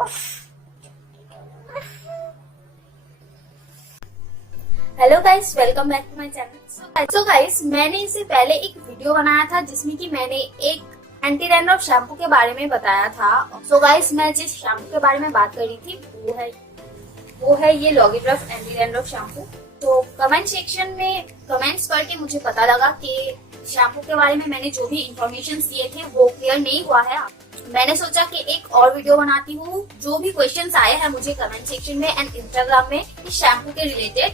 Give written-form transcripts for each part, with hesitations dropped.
Hello guys, welcome back to my channel. So guys, मैंने इससे पहले एक वीडियो बनाया था जिसमें कि मैंने एक एंटी डैंड्रफ शैम्पू के बारे में बताया था। सो गाइस, मैं जिस शैम्पू के बारे में बात कर रही थी वो है ये लॉगिड्रफ एंटी डैंड्रफ शैम्पू। तो कमेंट सेक्शन में कमेंट्स करके मुझे पता लगा कि शैम्पू के बारे में मैंने जो भी इंफॉर्मेशन दिए थे वो क्लियर नहीं हुआ है। मैंने सोचा कि एक और वीडियो बनाती हूँ। जो भी क्वेश्चंस आए हैं मुझे कमेंट सेक्शन में एंड इंस्टाग्राम में इस शैम्पू के रिलेटेड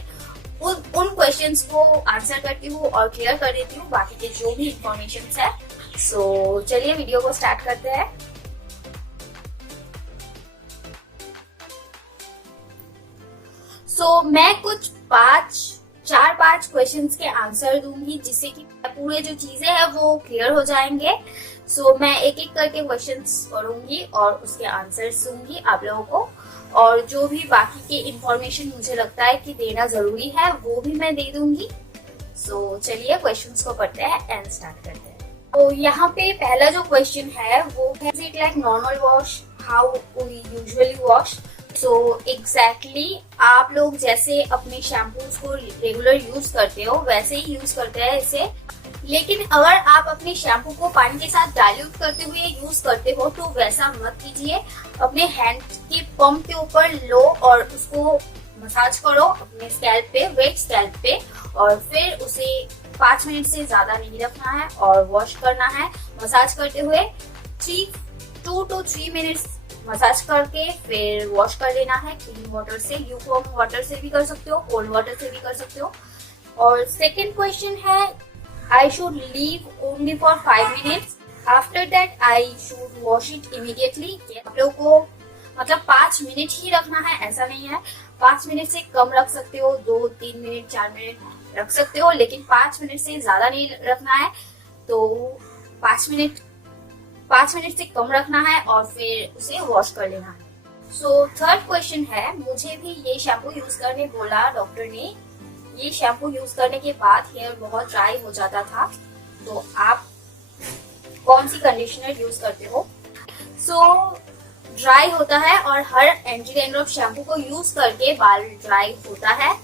उन क्वेश्चंस को आंसर करती हूँ और क्लियर कर देती हूँ बाकी के जो भी इंफॉर्मेशन है। सो चलिए वीडियो को स्टार्ट करते हैं। मैं कुछ 4-5 क्वेश्चंस के आंसर दूंगी जिससे कि पूरे जो चीजें हैं वो क्लियर हो जाएंगे। मैं एक एक करके क्वेश्चंस पढ़ूंगी और उसके आंसर्स दूंगी आप लोगों को, और जो भी बाकी के इंफॉर्मेशन मुझे लगता है कि देना जरूरी है वो भी मैं दे दूंगी। चलिए क्वेश्चंस को पढ़ते हैं एंड स्टार्ट करते हैं। तो यहाँ पे पहला जो क्वेश्चन है वो है, is it like normal wash how we usually wash? Exactly आप लोग जैसे अपने शैम्पूज को रेगुलर यूज करते हो वैसे ही यूज करते हैं इसे। लेकिन अगर आप अपने शैम्पू को पानी के साथ डाइल्यूट करते हुए यूज करते हो तो वैसा मत कीजिए। अपने हैंड के पंप के ऊपर लो और उसको मसाज करो अपने स्कैल्प पे, वेट स्कैल्प पे, और फिर उसे 5 मिनट से ज्यादा नहीं रखना है और वॉश करना है मसाज करते हुए। 2 to 3 मिनट्स मसाज करके फिर वॉश कर लेना है क्लीन वाटर से। ल्यूकवार्म वाटर से भी कर सकते हो, कोल्ड वाटर से भी कर सकते हो। और सेकेंड क्वेश्चन है, I should leave only for 5 minutes. After that, I should wash it immediately. आप लोगों को मतलब 5 मिनट ही रखना है, ऐसा नहीं है। 5 मिनट से कम रख सकते हो, 2, 3 मिनट, 4 मिनट रख सकते हो, लेकिन 5 मिनट से ज्यादा नहीं रखना है। तो 5 मिनट से कम रखना है और फिर उसे वॉश कर लेना है। थर्ड क्वेश्चन है, मुझे भी ये शैम्पू यूज करने बोला डॉक्टर ने। ये शैम्पू यूज करने के बाद हेयर बहुत ड्राई हो जाता था, तो आप कौन सी कंडीशनर यूज करते हो? ड्राई होता है और हर एंटी डैंड्रफ शैम्पू को यूज करके बाल ड्राई होता है,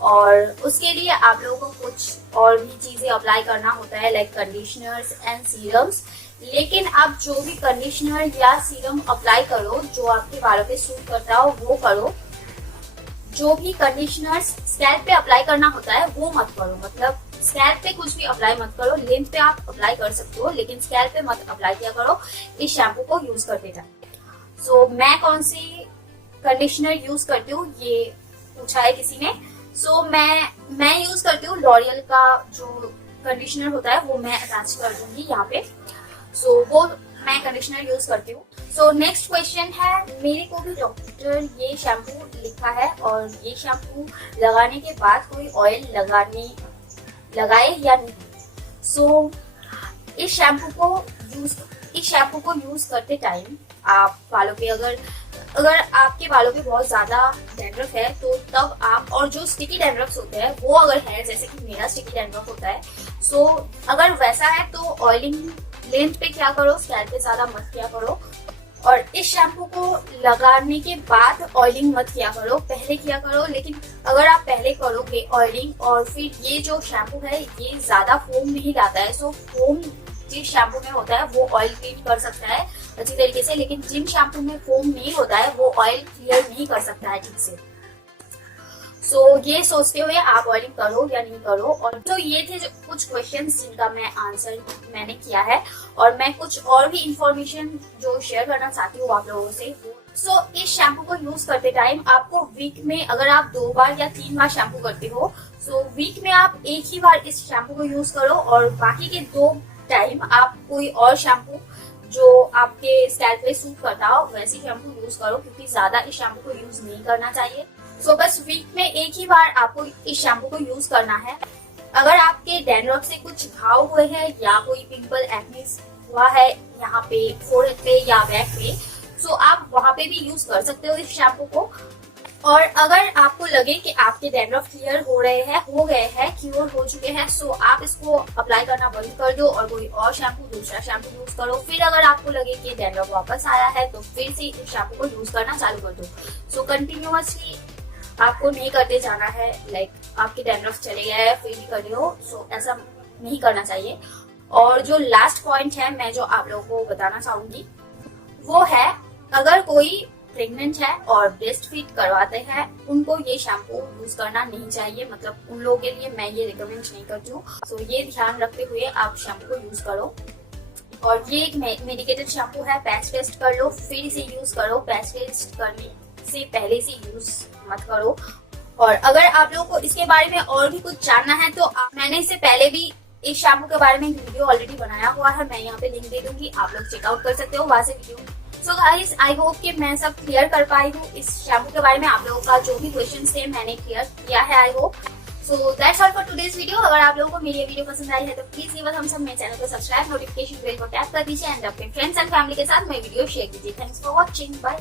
और उसके लिए आप लोगों को कुछ और भी चीजें अप्लाई करना होता है लाइक कंडीशनर्स एंड सीरम्स। लेकिन आप जो भी कंडीशनर या सीरम अप्लाई करो जो आपके बालों पे सूट करता हो वो करो। जो भी कंडीशनर स्कैल्प पे अप्लाई करना होता है वो मत करो। मतलब स्कैल्प पे कुछ भी अप्लाई मत करो। लेंथ पे आप अप्लाई कर सकते हो लेकिन स्कैल्प पे मत अप्लाई किया करो इस शैम्पू को यूज करते टाइम। मैं कौन सी कंडीशनर यूज करती हूँ ये पूछा है किसी ने। मैं यूज करती हूँ लॉरियल का जो कंडीशनर होता है वो मैं अटैच कर दूंगी यहाँ पे। वो मैं कंडीशनर यूज करती हूँ। नेक्स्ट क्वेश्चन है, मेरे को भी डॉक्टर ये शैम्पू लिखा है और ये शैम्पू लगाने के बाद कोई ऑयल लगाए या नहीं? इस शैम्पू को यूज करते टाइम आप बालों पे अगर आपके बालों पे बहुत ज्यादा डैंड्रफ है तो तब आप, और जो स्टिकी डैंड्रफ्स होते हैं वो अगर है, जैसे कि मेरा स्टिकी डैंड्रफ होता है, अगर वैसा है तो ऑयलिंग लेंथ पे क्या करो, स्कैल्प पे ज्यादा मत किया करो। और इस शैम्पू को लगाने के बाद ऑयलिंग मत किया करो, पहले किया करो। लेकिन अगर आप पहले करोगे ऑयलिंग और फिर ये जो शैम्पू है ये ज्यादा फोम नहीं लाता है। फोम जिस शैम्पू में होता है वो ऑयल क्लीन कर सकता है अच्छी तरीके से, लेकिन जिन शैम्पू में फोम नहीं होता है वो ऑयल क्लियर नहीं कर सकता है ठीक से। ये सोचते हुए आप ऑयलिंग करो या नहीं करो। और ये थे जो कुछ क्वेश्चंस जिनका मैंने किया है, और मैं कुछ और भी इंफॉर्मेशन जो शेयर करना चाहती हूँ आप लोगों से। इस शैम्पू को यूज करते टाइम आपको वीक में अगर आप 2 बार या 3 बार शैम्पू करते हो, वीक में आप एक ही बार इस शैम्पू को यूज करो, और बाकी के 2 टाइम आप कोई और शैम्पू जो आपके स्कैल्प पे सूट करता हो वैसी शैम्पू यूज करो, क्योंकि ज्यादा इस शैम्पू को यूज नहीं करना चाहिए। बस वीक में एक ही बार आपको इस शैम्पू को यूज करना है। अगर आपके डैंड्रफ से कुछ घाव हुए हैं या कोई पिंपल एक्ने हुआ है यहाँ पे फोरहेड पे या बैक पे, आप वहां पे भी यूज कर सकते हो इस शैम्पू को। और अगर आपको लगे कि आपके डैंड्रफ क्लियर हो रहे हैं, हो गए हैं, क्योर हो चुके हैं, सो आप इसको अप्लाई करना बंद कर दो और कोई और शैम्पू, दूसरा शैम्पू यूज करो। फिर अगर आपको लगे कि डैंड्रफ वापस आया है तो फिर से इस शैम्पू को यूज करना चालू कर दो। सो कंटिन्यूअसली आपको नहीं करते जाना है, लाइक आपके डैंड्रफ चले गए हैं फिर भी कर रहे हो, सो ऐसा नहीं करना चाहिए। और जो लास्ट पॉइंट है मैं जो आप लोगों को बताना चाहूंगी वो है, अगर कोई प्रेग्नेंट है और ब्रेस्ट फीड करवाते हैं उनको ये शैम्पू यूज करना नहीं चाहिए, मतलब उन लोगों के लिए मैं ये रिकमेंड नहीं करती हूँ। सो ये ध्यान रखते हुए आप शैम्पू को यूज करो। और ये एक मेडिकेटेड शैम्पू है, पैच टेस्ट कर लो फिर इसे यूज करो, पैच टेस्ट करने से पहले से यूज मत करो। और अगर आप लोगों को इसके बारे में और भी कुछ जानना है तो मैंने इससे पहले भी इस शैम्पू के बारे में वीडियो ऑलरेडी बनाया हुआ है, मैं यहाँ पे लिंक दे दूंगी, आप लोग चेकआउट कर सकते हो वहां से video. So guys I hope कि मैं सब क्लियर कर पाई हूँ इस शैम्पू के बारे में, आप लोगों का जो भी क्वेश्चंस थे मैंने क्लियर किया है I hope. So that's all for today's video. अगर आप लोगों को मेरी ये वीडियो पसंद आई है तो please give a thumbs up, मेरे चैनल को सब्सक्राइब, नोटिफिकेशन बेल को टैप कर दीजिए एंड अपने फ्रेंड्स एंड फैमिली के साथ मेरी वीडियो शेयर कीजिए। Thanks for watching, bye.